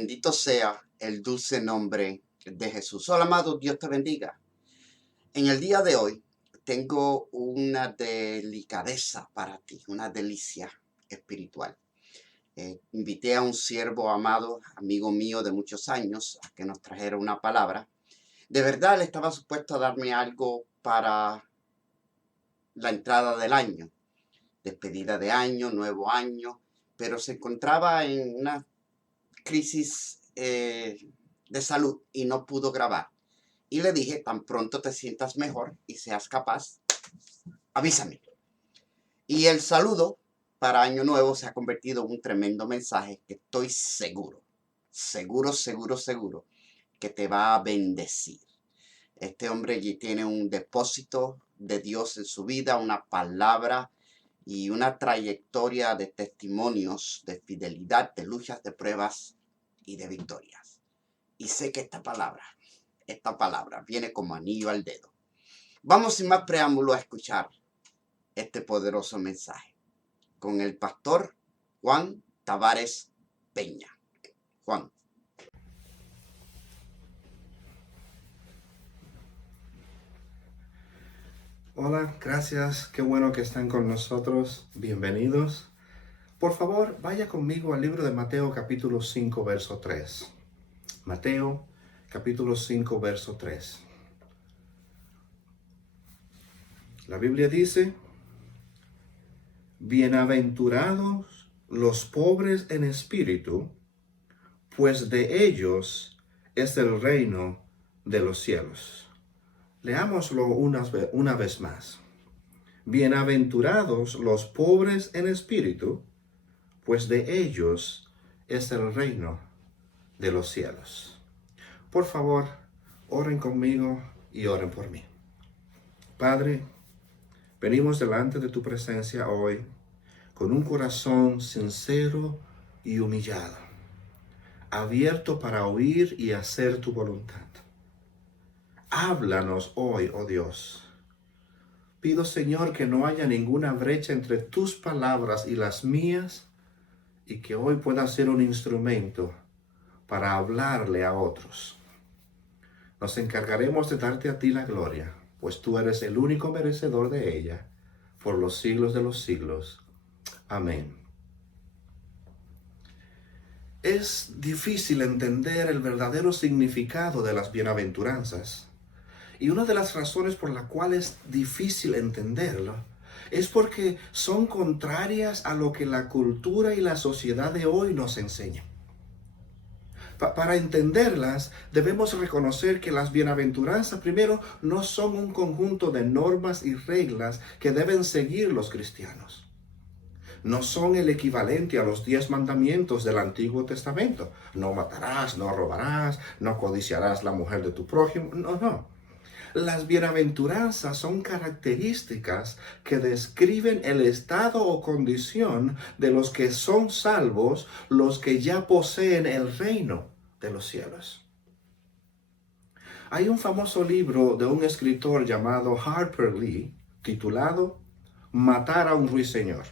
Bendito sea el dulce nombre de Jesús. Hola, amado, Dios te bendiga. En el día de hoy tengo una delicadeza para ti, una delicia espiritual. Invité a un siervo amado, amigo mío de muchos años, a que nos trajera una palabra. De verdad, él estaba supuesto a darme algo para la entrada del año, despedida de año, nuevo año, pero se encontraba en una crisis de salud y no pudo grabar. Y le dije, tan pronto te sientas mejor y seas capaz, avísame. Y el saludo para Año Nuevo se ha convertido en un tremendo mensaje que estoy seguro, seguro, que te va a bendecir. Este hombre tiene un depósito de Dios en su vida, una palabra y una trayectoria de testimonios, de fidelidad, de luchas, de pruebas y de victorias. Y sé que esta palabra viene como anillo al dedo. Vamos sin más preámbulo a escuchar este poderoso mensaje con el pastor Juan Tavares Peña. Juan. Hola, gracias, qué bueno que están con nosotros, bienvenidos. Por favor, vaya conmigo al libro de Mateo capítulo 5, verso 3. Mateo capítulo 5, verso 3. La Biblia dice, bienaventurados los pobres en espíritu, pues de ellos es el reino de los cielos. Leámoslo una vez más. Bienaventurados los pobres en espíritu, pues de ellos es el reino de los cielos. Por favor, oren conmigo y oren por mí. Padre, venimos delante de tu presencia hoy con un corazón sincero y humillado, abierto para oír y hacer tu voluntad. Háblanos hoy, oh Dios. Pido, Señor, que no haya ninguna brecha entre tus palabras y las mías, y que hoy pueda ser un instrumento para hablarle a otros. Nos encargaremos de darte a ti la gloria, pues tú eres el único merecedor de ella, por los siglos de los siglos. Amén. Es difícil entender el verdadero significado de las bienaventuranzas. Y una de las razones por la cual es difícil entenderlo es porque son contrarias a lo que la cultura y la sociedad de hoy nos enseñan. Para entenderlas, debemos reconocer que las bienaventuranzas, primero, no son un conjunto de normas y reglas que deben seguir los cristianos. No son el equivalente a los 10 mandamientos del Antiguo Testamento. No matarás, no robarás, no codiciarás la mujer de tu prójimo. No. Las bienaventuranzas son características que describen el estado o condición de los que son salvos, los que ya poseen el reino de los cielos. Hay un famoso libro de un escritor llamado Harper Lee, titulado Matar a un ruiseñor.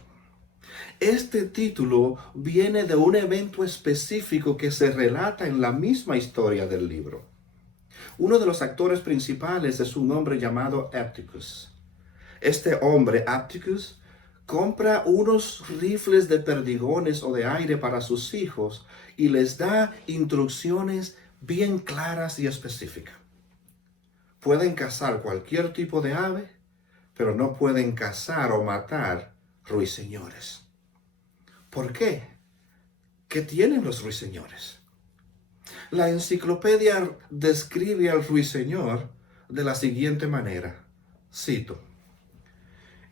Este título viene de un evento específico que se relata en la misma historia del libro. Uno de los actores principales es un hombre llamado Atticus. Este hombre, Atticus, compra unos rifles de perdigones o de aire para sus hijos y les da instrucciones bien claras y específicas. Pueden cazar cualquier tipo de ave, pero no pueden cazar o matar ruiseñores. ¿Por qué? ¿Qué tienen los ruiseñores? La enciclopedia describe al ruiseñor de la siguiente manera, cito,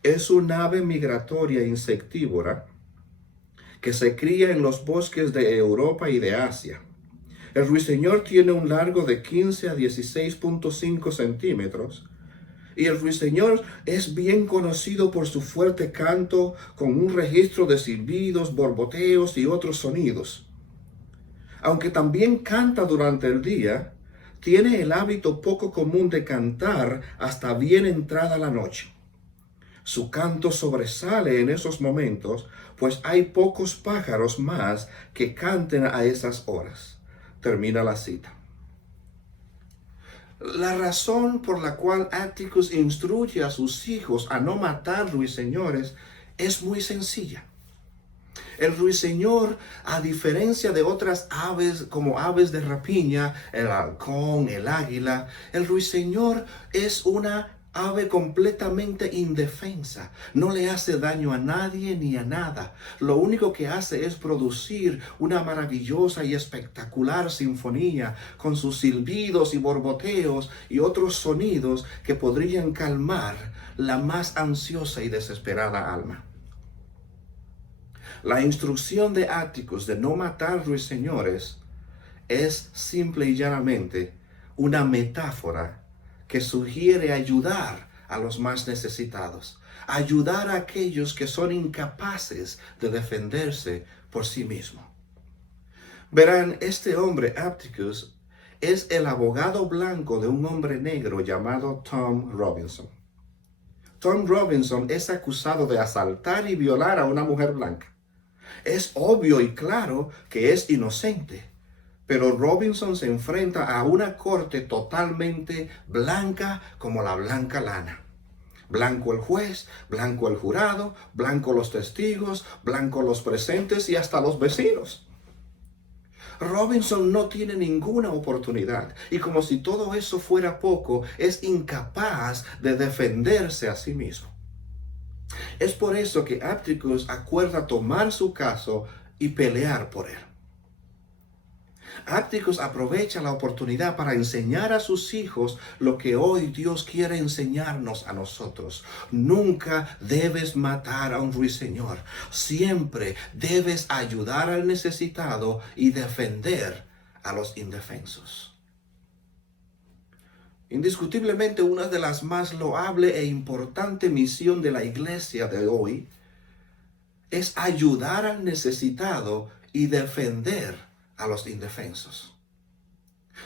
es un ave migratoria insectívora que se cría en los bosques de Europa y de Asia. El ruiseñor tiene un largo de 15 a 16.5 centímetros y el ruiseñor es bien conocido por su fuerte canto con un registro de silbidos, borboteos y otros sonidos. Aunque también canta durante el día, tiene el hábito poco común de cantar hasta bien entrada la noche. Su canto sobresale en esos momentos, pues hay pocos pájaros más que canten a esas horas. Termina la cita. La razón por la cual Atticus instruye a sus hijos a no matar ruiseñores es muy sencilla. El ruiseñor, a diferencia de otras aves como aves de rapiña, el halcón, el águila, el ruiseñor es una ave completamente indefensa. No le hace daño a nadie ni a nada. Lo único que hace es producir una maravillosa y espectacular sinfonía con sus silbidos y borboteos y otros sonidos que podrían calmar la más ansiosa y desesperada alma. La instrucción de Atticus de no matar ruiseñores es simple y llanamente una metáfora que sugiere ayudar a los más necesitados, ayudar a aquellos que son incapaces de defenderse por sí mismos. Verán, este hombre Atticus es el abogado blanco de un hombre negro llamado Tom Robinson. Tom Robinson es acusado de asaltar y violar a una mujer blanca. Es obvio y claro que es inocente, pero Robinson se enfrenta a una corte totalmente blanca como la blanca lana. Blanco el juez, blanco el jurado, blanco los testigos, blanco los presentes y hasta los vecinos. Robinson no tiene ninguna oportunidad y como si todo eso fuera poco, es incapaz de defenderse a sí mismo. Es por eso que Atticus acuerda tomar su caso y pelear por él. Atticus aprovecha la oportunidad para enseñar a sus hijos lo que hoy Dios quiere enseñarnos a nosotros. Nunca debes matar a un ruiseñor. Siempre debes ayudar al necesitado y defender a los indefensos. Indiscutiblemente una de las más loable e importante misión de la iglesia de hoy es ayudar al necesitado y defender a los indefensos.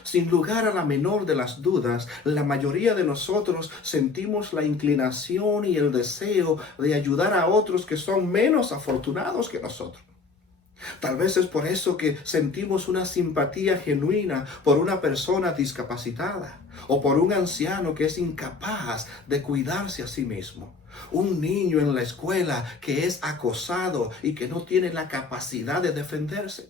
Sin lugar a la menor de las dudas, la mayoría de nosotros sentimos la inclinación y el deseo de ayudar a otros que son menos afortunados que nosotros. Tal vez es por eso que sentimos una simpatía genuina por una persona discapacitada o por un anciano que es incapaz de cuidarse a sí mismo. Un niño en la escuela que es acosado y que no tiene la capacidad de defenderse.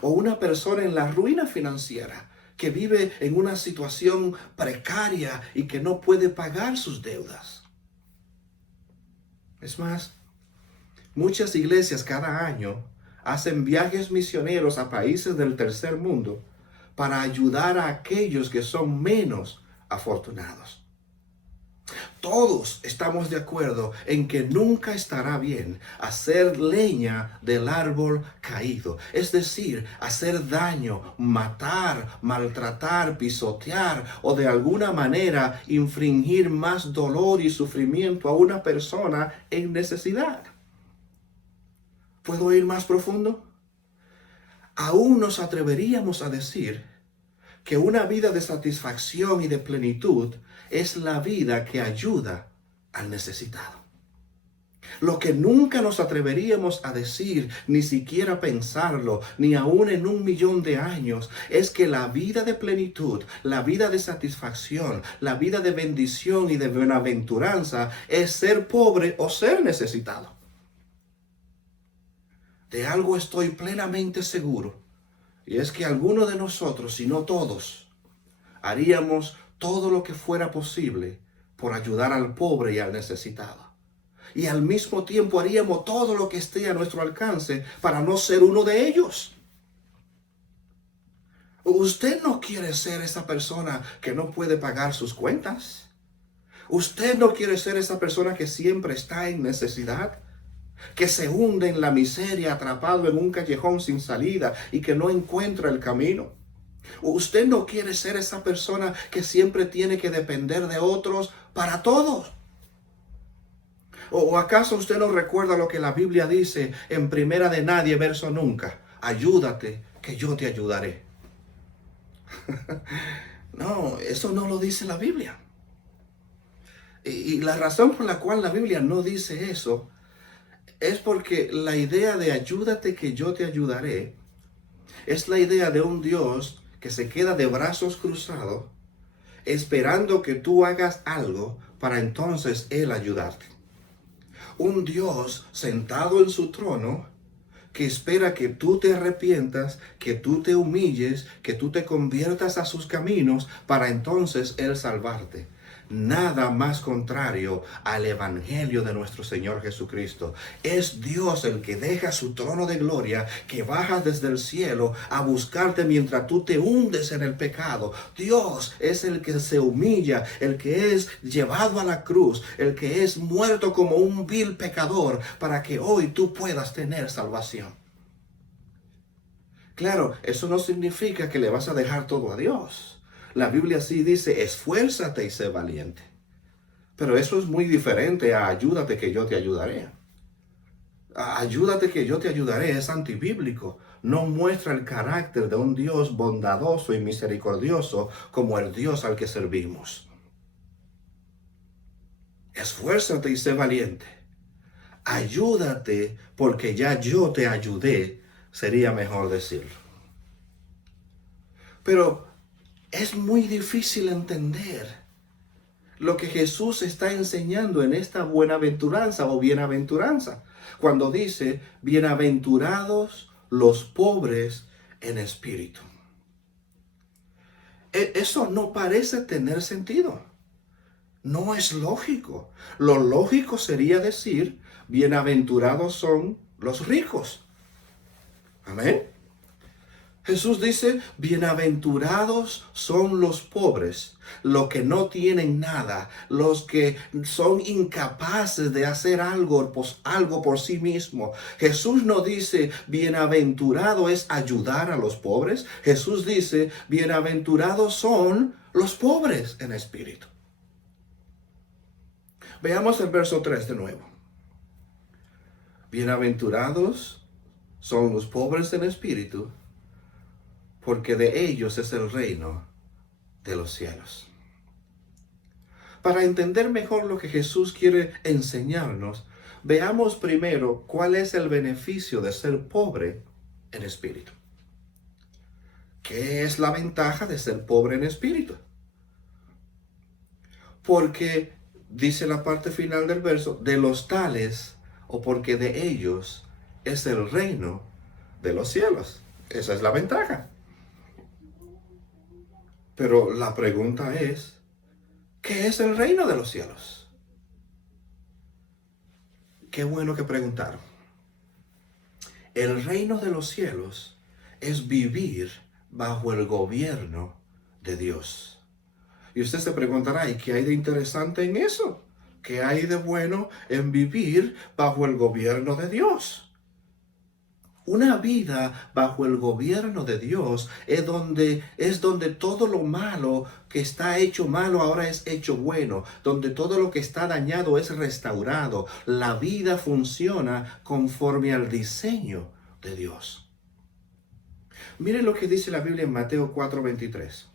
O una persona en la ruina financiera que vive en una situación precaria y que no puede pagar sus deudas. Es más, muchas iglesias cada año hacen viajes misioneros a países del tercer mundo para ayudar a aquellos que son menos afortunados. Todos estamos de acuerdo en que nunca estará bien hacer leña del árbol caído, es decir, hacer daño, matar, maltratar, pisotear o de alguna manera infringir más dolor y sufrimiento a una persona en necesidad. ¿Puedo ir más profundo? Aún nos atreveríamos a decir que una vida de satisfacción y de plenitud es la vida que ayuda al necesitado. Lo que nunca nos atreveríamos a decir, ni siquiera pensarlo, ni aún en 1.000.000 de años, es que la vida de plenitud, la vida de satisfacción, la vida de bendición y de bienaventuranza es ser pobre o ser necesitado. De algo estoy plenamente seguro, y es que algunos de nosotros, si no todos, haríamos todo lo que fuera posible por ayudar al pobre y al necesitado. Y al mismo tiempo haríamos todo lo que esté a nuestro alcance para no ser uno de ellos. Usted no quiere ser esa persona que no puede pagar sus cuentas. Usted no quiere ser esa persona que siempre está en necesidad, que se hunde en la miseria, atrapado en un callejón sin salida y que no encuentra el camino. Usted no quiere ser esa persona que siempre tiene que depender de otros para todo. ¿O acaso usted no recuerda lo que la Biblia dice en Primera de Nadie, verso nunca? Ayúdate, que yo te ayudaré. No, eso no lo dice la Biblia. Y la razón por la cual la Biblia no dice eso es porque la idea de ayúdate que yo te ayudaré Es la idea de un Dios que se queda de brazos cruzados, esperando que tú hagas algo para entonces Él ayudarte. Un Dios sentado en su trono que espera que tú te arrepientas, que tú te humilles, que tú te conviertas a sus caminos para entonces Él salvarte. Nada más contrario al Evangelio de nuestro Señor Jesucristo. Es Dios el que deja su trono de gloria, que baja desde el cielo a buscarte mientras tú te hundes en el pecado. Dios es el que se humilla, el que es llevado a la cruz, el que es muerto como un vil pecador para que hoy tú puedas tener salvación. Claro, eso no significa que le vas a dejar todo a Dios. La Biblia sí dice, esfuérzate y sé valiente. Pero eso es muy diferente a ayúdate que yo te ayudaré. Ayúdate que yo te ayudaré es antibíblico. No muestra el carácter de un Dios bondadoso y misericordioso como el Dios al que servimos. Esfuérzate y sé valiente. Ayúdate porque ya yo te ayudé, sería mejor decirlo. Pero es muy difícil entender lo que Jesús está enseñando en esta buenaventuranza o bienaventuranza. Cuando dice, bienaventurados los pobres en espíritu. Eso no parece tener sentido. No es lógico. Lo lógico sería decir, bienaventurados son los ricos. Amén. Jesús dice, bienaventurados son los pobres, los que no tienen nada, los que son incapaces de hacer algo por sí mismo. Jesús no dice, bienaventurado es ayudar a los pobres. Jesús dice, bienaventurados son los pobres en espíritu. Veamos el verso 3 de nuevo. Bienaventurados son los pobres en espíritu, porque de ellos es el reino de los cielos. Para entender mejor lo que Jesús quiere enseñarnos, veamos primero cuál es el beneficio de ser pobre en espíritu. ¿Qué es la ventaja de ser pobre en espíritu? Porque, dice la parte final del verso, de los tales, o porque de ellos es el reino de los cielos. Esa es la ventaja. Pero la pregunta es, ¿qué es el reino de los cielos? Qué bueno que preguntaron. El reino de los cielos es vivir bajo el gobierno de Dios. Y usted se preguntará, ¿y qué hay de interesante en eso? ¿Qué hay de bueno en vivir bajo el gobierno de Dios? Una vida bajo el gobierno de Dios es donde todo lo malo que está hecho malo ahora es hecho bueno, donde todo lo que está dañado es restaurado. La vida funciona conforme al diseño de Dios. Miren lo que dice la Biblia en Mateo 4:23.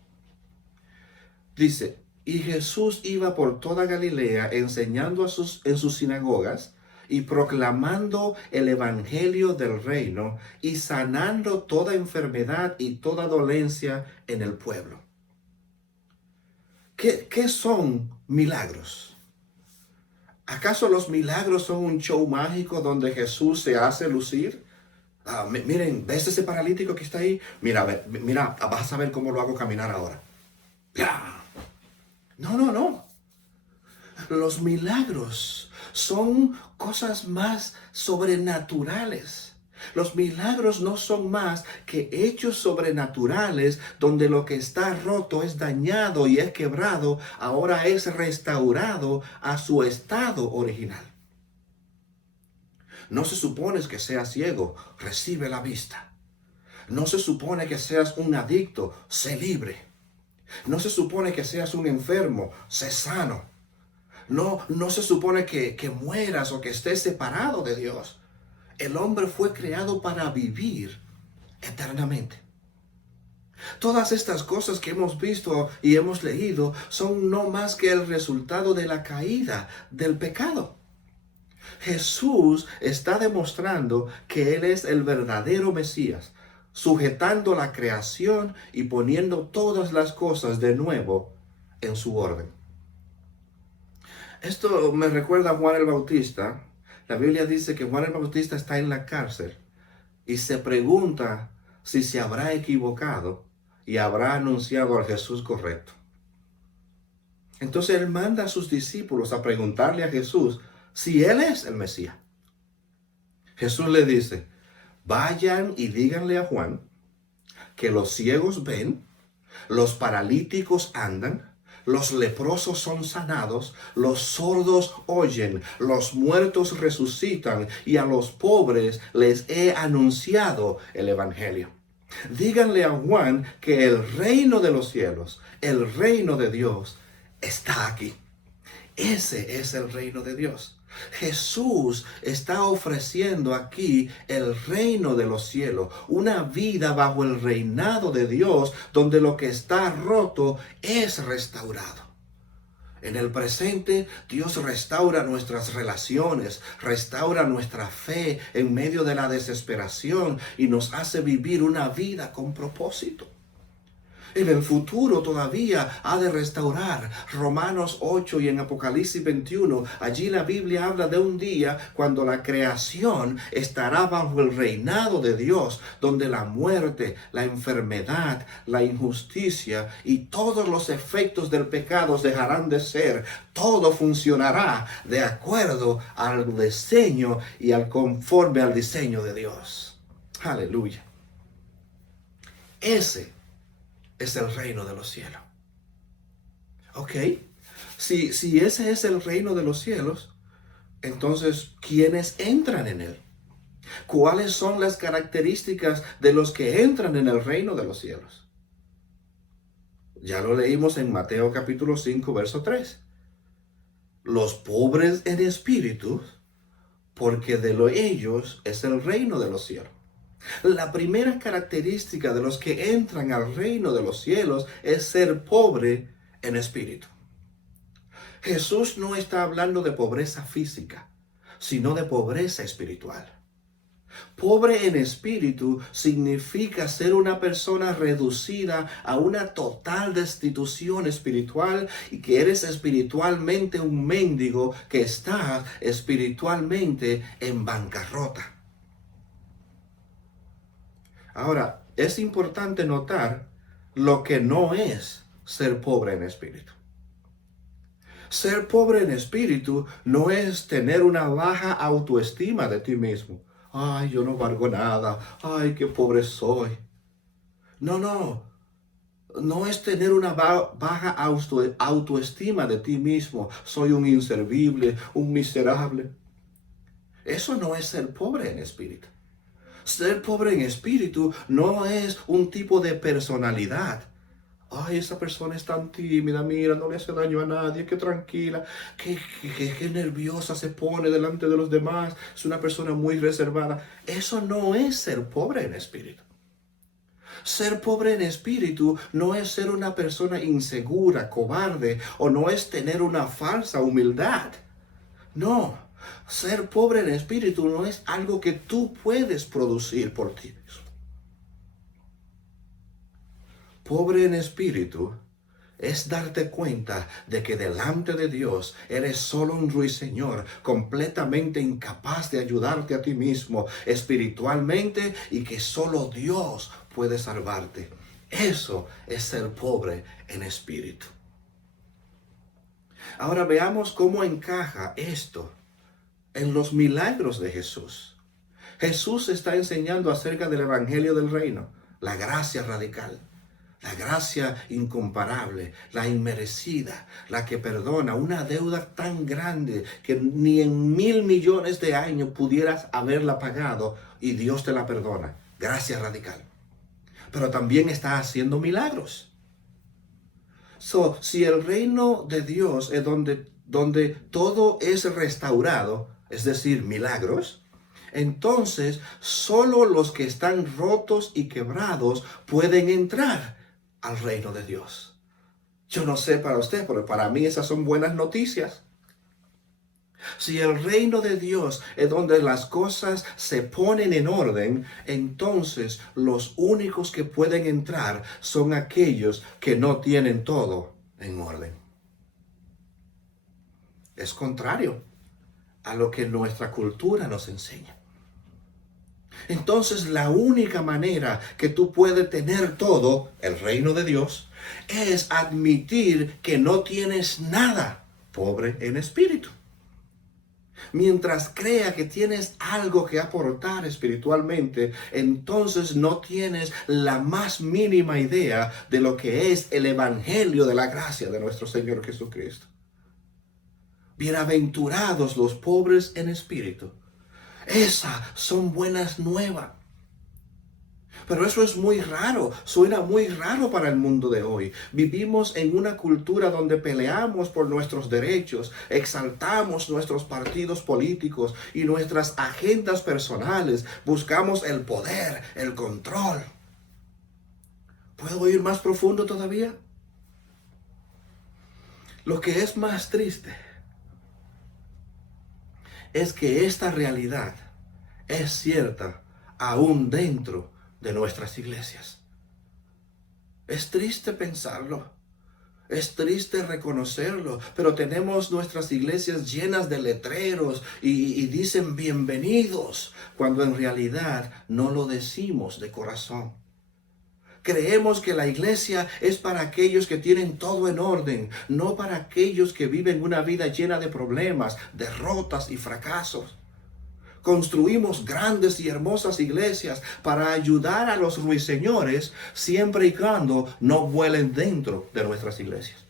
Dice, y Jesús iba por toda Galilea enseñando en sus sinagogas y proclamando el evangelio del reino y sanando toda enfermedad y toda dolencia en el pueblo. ¿Qué son milagros? ¿Acaso los milagros son un show mágico donde Jesús se hace lucir? Miren, ¿ves ese paralítico que está ahí? Mira, vas a ver cómo lo hago caminar ahora. No. Los milagros son cosas más sobrenaturales. Los milagros no son más que hechos sobrenaturales donde lo que está roto es dañado y es quebrado, ahora es restaurado a su estado original. No se supone que seas ciego, recibe la vista. No se supone que seas un adicto, sé libre. No se supone que seas un enfermo, sé sano. No se supone que mueras o que estés separado de Dios. El hombre fue creado para vivir eternamente. Todas estas cosas que hemos visto y hemos leído son no más que el resultado de la caída del pecado. Jesús está demostrando que Él es el verdadero Mesías. sujetando la creación y poniendo todas las cosas de nuevo en su orden. Esto me recuerda a Juan el Bautista. La Biblia dice que Juan el Bautista está en la cárcel y se pregunta si se habrá equivocado y habrá anunciado al Jesús correcto. Entonces él manda a sus discípulos a preguntarle a Jesús si él es el Mesías. Jesús le dice, vayan y díganle a Juan que los ciegos ven, los paralíticos andan, los leprosos son sanados, los sordos oyen, los muertos resucitan y a los pobres les he anunciado el Evangelio. Díganle a Juan que el reino de los cielos, el reino de Dios, está aquí. Ese es el reino de Dios. Jesús está ofreciendo aquí el reino de los cielos, una vida bajo el reinado de Dios, donde lo que está roto es restaurado. En el presente, Dios restaura nuestras relaciones, restaura nuestra fe en medio de la desesperación y nos hace vivir una vida con propósito. En el futuro todavía ha de restaurar. Romanos 8 y en Apocalipsis 21, allí la Biblia habla de un día cuando la creación estará bajo el reinado de Dios, donde la muerte, la enfermedad, la injusticia y todos los efectos del pecado dejarán de ser. Todo funcionará de acuerdo al diseño y al conforme al diseño de Dios. Aleluya. Ese es el reino de los cielos. ¿Ok? Si ese es el reino de los cielos, entonces, ¿quiénes entran en él? ¿Cuáles son las características de los que entran en el reino de los cielos? Ya lo leímos en Mateo capítulo 5, verso 3. Los pobres en espíritu, porque de ellos es el reino de los cielos. La primera característica de los que entran al reino de los cielos es ser pobre en espíritu. Jesús no está hablando de pobreza física, sino de pobreza espiritual. Pobre en espíritu significa ser una persona reducida a una total destitución espiritual y que eres espiritualmente un mendigo, que está espiritualmente en bancarrota. Ahora, es importante notar lo que no es ser pobre en espíritu. Ser pobre en espíritu no es tener una baja autoestima de ti mismo. Ay, yo no valgo nada. Ay, qué pobre soy. No. No es tener una baja autoestima de ti mismo. Soy un inservible, un miserable. Eso no es ser pobre en espíritu. Ser pobre en espíritu no es un tipo de personalidad. Ay, esa persona es tan tímida, mira, no le hace daño a nadie, qué tranquila, qué nerviosa se pone delante de los demás, es una persona muy reservada. Eso no es ser pobre en espíritu. Ser pobre en espíritu no es ser una persona insegura, cobarde, o no es tener una falsa humildad. No. Ser pobre en espíritu no es algo que tú puedes producir por ti mismo. Pobre en espíritu es darte cuenta de que delante de Dios eres solo un ruiseñor, completamente incapaz de ayudarte a ti mismo espiritualmente y que solo Dios puede salvarte. Eso es ser pobre en espíritu. Ahora veamos cómo encaja esto en los milagros de Jesús. Jesús está enseñando acerca del evangelio del reino, la gracia radical, la gracia incomparable, la inmerecida, la que perdona una deuda tan grande que ni en 1,000 millones de años pudieras haberla pagado y Dios te la perdona. Gracia radical. Pero también está haciendo milagros. Si el reino de Dios es donde todo es restaurado, es decir, milagros, entonces solo los que están rotos y quebrados pueden entrar al reino de Dios. Yo no sé para usted, pero para mí esas son buenas noticias. Si el reino de Dios es donde las cosas se ponen en orden, entonces los únicos que pueden entrar son aquellos que no tienen todo en orden. Es contrario a lo que nuestra cultura nos enseña. Entonces la única manera que tú puedes tener todo, el reino de Dios, es admitir que no tienes nada, pobre en espíritu. Mientras crea que tienes algo que aportar espiritualmente, entonces no tienes la más mínima idea de lo que es el evangelio de la gracia de nuestro Señor Jesucristo. Bienaventurados los pobres en espíritu. Esas son buenas nuevas. Pero eso es muy raro, suena muy raro para el mundo de hoy. Vivimos en una cultura donde peleamos por nuestros derechos, exaltamos nuestros partidos políticos y nuestras agendas personales, buscamos el poder, el control. ¿Puedo ir más profundo todavía? Lo que es más triste es que esta realidad es cierta aún dentro de nuestras iglesias. Es triste pensarlo, es triste reconocerlo, pero tenemos nuestras iglesias llenas de letreros y dicen bienvenidos, cuando en realidad no lo decimos de corazón. Creemos que la iglesia es para aquellos que tienen todo en orden, no para aquellos que viven una vida llena de problemas, derrotas y fracasos. Construimos grandes y hermosas iglesias para ayudar a los ruiseñores siempre y cuando no vuelen dentro de nuestras iglesias.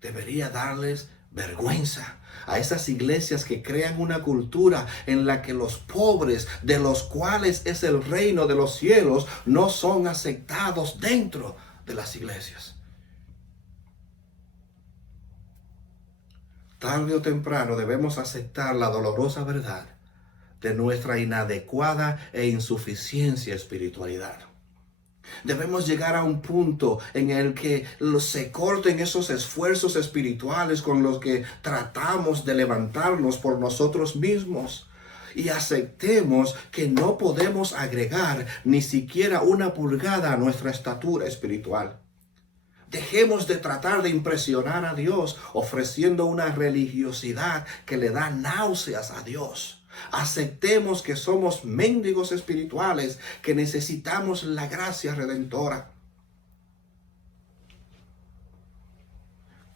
Debería darles vergüenza a esas iglesias que crean una cultura en la que los pobres, de los cuales es el reino de los cielos, no son aceptados dentro de las iglesias. Tarde o temprano debemos aceptar la dolorosa verdad de nuestra inadecuada e insuficiencia espiritualidad. Debemos llegar a un punto en el que se corten esos esfuerzos espirituales con los que tratamos de levantarnos por nosotros mismos y aceptemos que no podemos agregar ni siquiera una pulgada a nuestra estatura espiritual. Dejemos de tratar de impresionar a Dios ofreciendo una religiosidad que le da náuseas a Dios. Aceptemos que somos mendigos espirituales, que necesitamos la gracia redentora.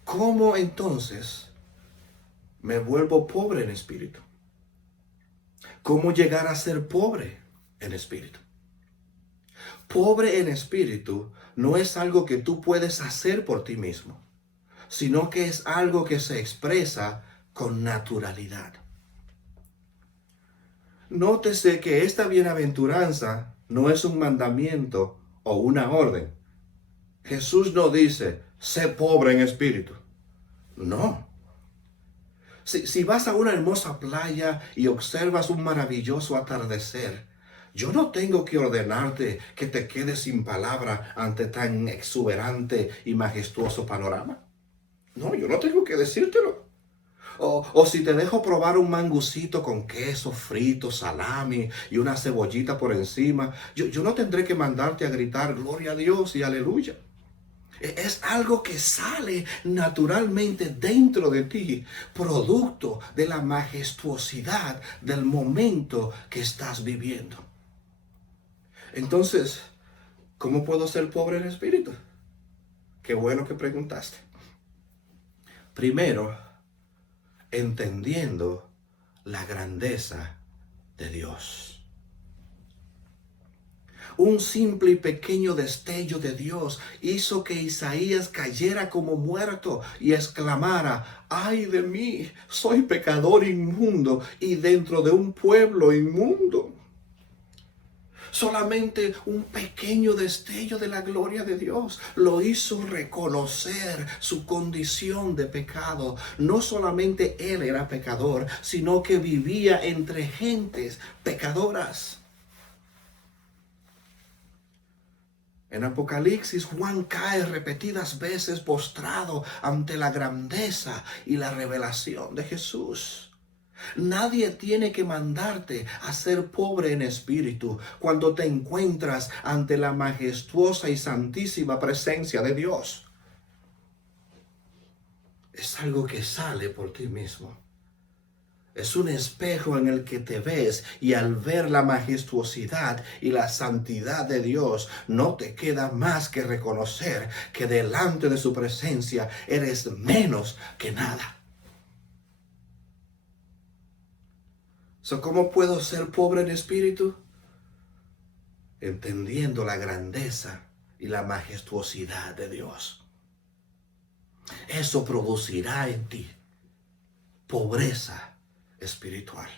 ¿Cómo entonces me vuelvo pobre en espíritu? ¿Cómo llegar a ser pobre en espíritu? Pobre en espíritu no es algo que tú puedes hacer por ti mismo, sino que es algo que se expresa con naturalidad. Nótese que esta bienaventuranza no es un mandamiento o una orden. Jesús no dice, sé pobre en espíritu. No. Si vas a una hermosa playa y observas un maravilloso atardecer, yo no tengo que ordenarte que te quedes sin palabra ante tan exuberante y majestuoso panorama. No, yo no tengo que decírtelo. O si te dejo probar un mangucito con queso frito, salami y una cebollita por encima, yo no tendré que mandarte a gritar gloria a Dios y aleluya. Es algo que sale naturalmente dentro de ti, producto de la majestuosidad del momento que estás viviendo. Entonces, ¿cómo puedo ser pobre en espíritu? Qué bueno que preguntaste. Primero, entendiendo la grandeza de Dios. Un simple y pequeño destello de Dios hizo que Isaías cayera como muerto y exclamara, ¡ay de mí! Soy pecador inmundo y dentro de un pueblo inmundo. Solamente un pequeño destello de la gloria de Dios lo hizo reconocer su condición de pecado. No solamente él era pecador, sino que vivía entre gentes pecadoras. En Apocalipsis, Juan cae repetidas veces postrado ante la grandeza y la revelación de Jesús. Nadie tiene que mandarte a ser pobre en espíritu cuando te encuentras ante la majestuosa y santísima presencia de Dios. Es algo que sale por ti mismo. Es un espejo en el que te ves, y al ver la majestuosidad y la santidad de Dios, no te queda más que reconocer que delante de su presencia eres menos que nada. ¿Cómo puedo ser pobre en espíritu? Entendiendo la grandeza y la majestuosidad de Dios. Eso producirá en ti pobreza espiritual.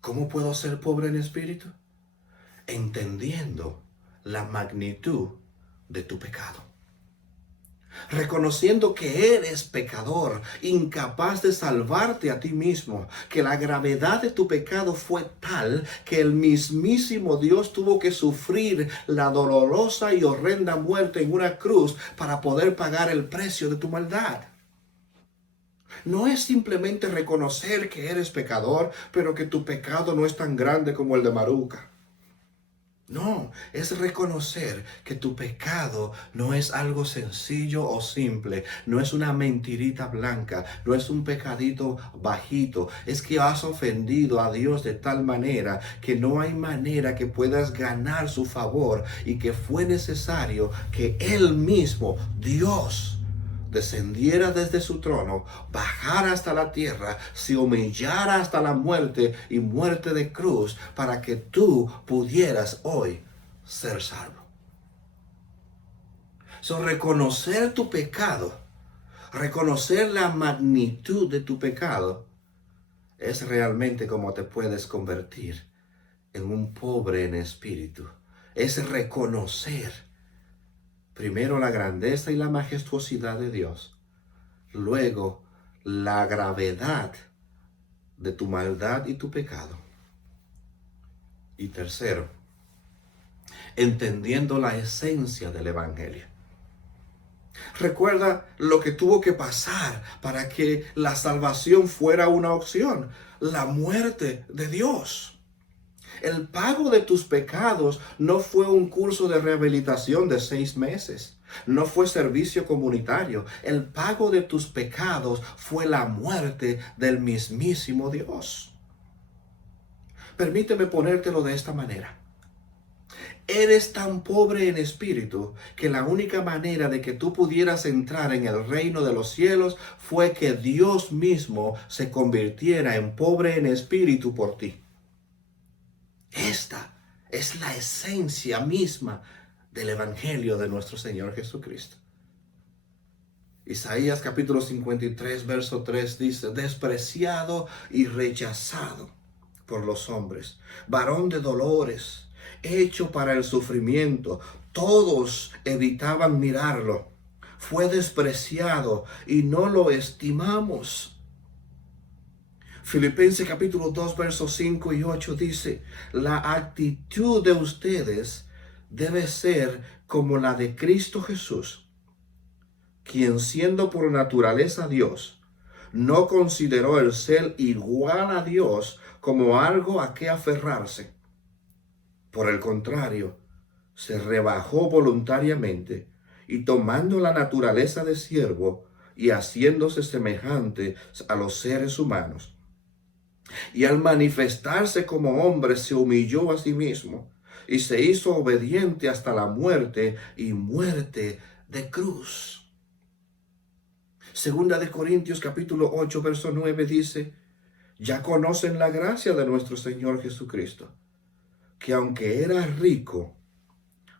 ¿Cómo puedo ser pobre en espíritu? Entendiendo la magnitud de tu pecado. Reconociendo que eres pecador, incapaz de salvarte a ti mismo, que la gravedad de tu pecado fue tal que el mismísimo Dios tuvo que sufrir la dolorosa y horrenda muerte en una cruz para poder pagar el precio de tu maldad. No es simplemente reconocer que eres pecador, pero que tu pecado no es tan grande como el de Maruca. No, es reconocer que tu pecado no es algo sencillo o simple, no es una mentirita blanca, no es un pecadito bajito, es que has ofendido a Dios de tal manera que no hay manera que puedas ganar su favor y que fue necesario que Él mismo, Dios, descendiera desde su trono, bajara hasta la tierra, se humillara hasta la muerte y muerte de cruz para que tú pudieras hoy ser salvo. Reconocer tu pecado, reconocer la magnitud de tu pecado, es realmente como te puedes convertir en un pobre en espíritu. Es reconocer primero la grandeza y la majestuosidad de Dios, luego la gravedad de tu maldad y tu pecado. Y tercero, entendiendo la esencia del Evangelio. Recuerda lo que tuvo que pasar para que la salvación fuera una opción: la muerte de Dios. El pago de tus pecados no fue un curso de rehabilitación de 6 meses. No fue servicio comunitario. El pago de tus pecados fue la muerte del mismísimo Dios. Permíteme ponértelo de esta manera. Eres tan pobre en espíritu que la única manera de que tú pudieras entrar en el reino de los cielos fue que Dios mismo se convirtiera en pobre en espíritu por ti. Esta es la esencia misma del Evangelio de nuestro Señor Jesucristo. Isaías capítulo 53, verso 3 dice: despreciado y rechazado por los hombres, varón de dolores, hecho para el sufrimiento. Todos evitaban mirarlo. Fue despreciado y no lo estimamos. Filipenses capítulo 2, versos 5 y 8 dice: la actitud de ustedes debe ser como la de Cristo Jesús, quien siendo por naturaleza Dios, no consideró el ser igual a Dios como algo a que aferrarse. Por el contrario, se rebajó voluntariamente y tomando la naturaleza de siervo y haciéndose semejante a los seres humanos. Y al manifestarse como hombre se humilló a sí mismo y se hizo obediente hasta la muerte y muerte de cruz. Segunda de Corintios capítulo 8 verso 9 dice: ya conocen la gracia de nuestro Señor Jesucristo, que aunque era rico,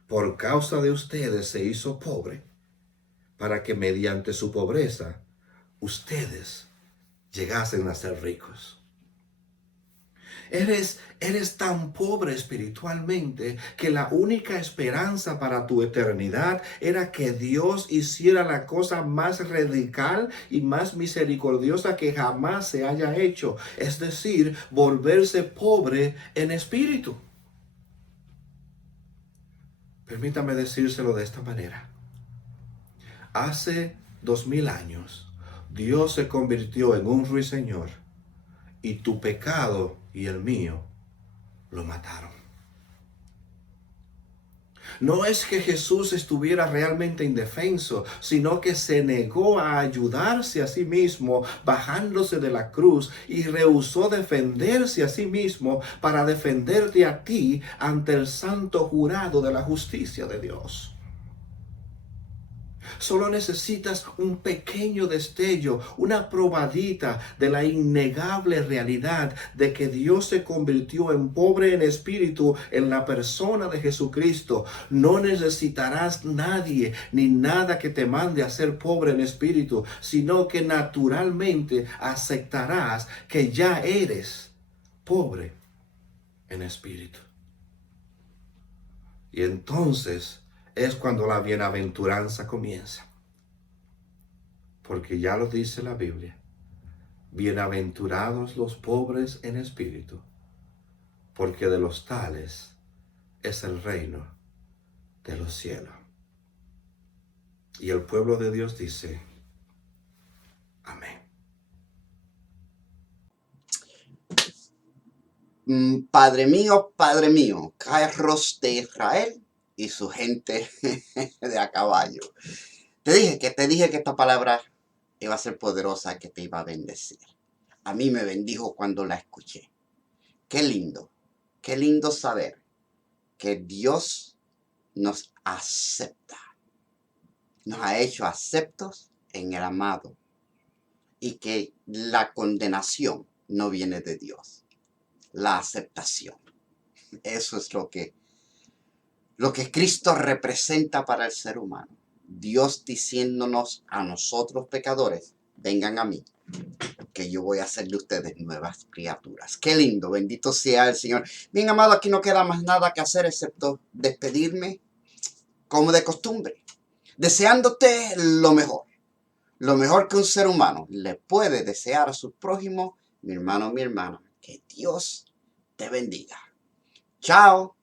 por causa de ustedes se hizo pobre, para que mediante su pobreza ustedes llegasen a ser ricos. Eres tan pobre espiritualmente que la única esperanza para tu eternidad era que Dios hiciera la cosa más radical y más misericordiosa que jamás se haya hecho, es decir, volverse pobre en espíritu. Permítame decírselo de esta manera. Hace 2000 años, Dios se convirtió en un ruiseñor y tu pecado y el mío lo mataron. No es que Jesús estuviera realmente indefenso, sino que se negó a ayudarse a sí mismo, bajándose de la cruz, y rehusó defenderse a sí mismo para defenderte a ti ante el santo jurado de la justicia de Dios. Solo necesitas un pequeño destello, una probadita de la innegable realidad de que Dios se convirtió en pobre en espíritu en la persona de Jesucristo. No necesitarás nadie ni nada que te mande a ser pobre en espíritu, sino que naturalmente aceptarás que ya eres pobre en espíritu. Y entonces es cuando la bienaventuranza comienza. Porque ya lo dice la Biblia. Bienaventurados los pobres en espíritu, porque de los tales es el reino de los cielos. Y el pueblo de Dios dice, amén. Padre mío, carros de Israel y su gente de a caballo. Te dije que esta palabra iba a ser poderosa, que te iba a bendecir. A mí me bendijo cuando la escuché. Qué lindo saber que Dios nos acepta. Nos ha hecho aceptos en el amado y que la condenación no viene de Dios. La aceptación. Eso es lo que Cristo representa para el ser humano. Dios diciéndonos a nosotros pecadores, vengan a mí, que yo voy a hacer de ustedes nuevas criaturas. Qué lindo, bendito sea el Señor. Bien, amado, aquí no queda más nada que hacer excepto despedirme como de costumbre, deseándote lo mejor que un ser humano le puede desear a su prójimo. Mi hermano, mi hermana, que Dios te bendiga. Chao.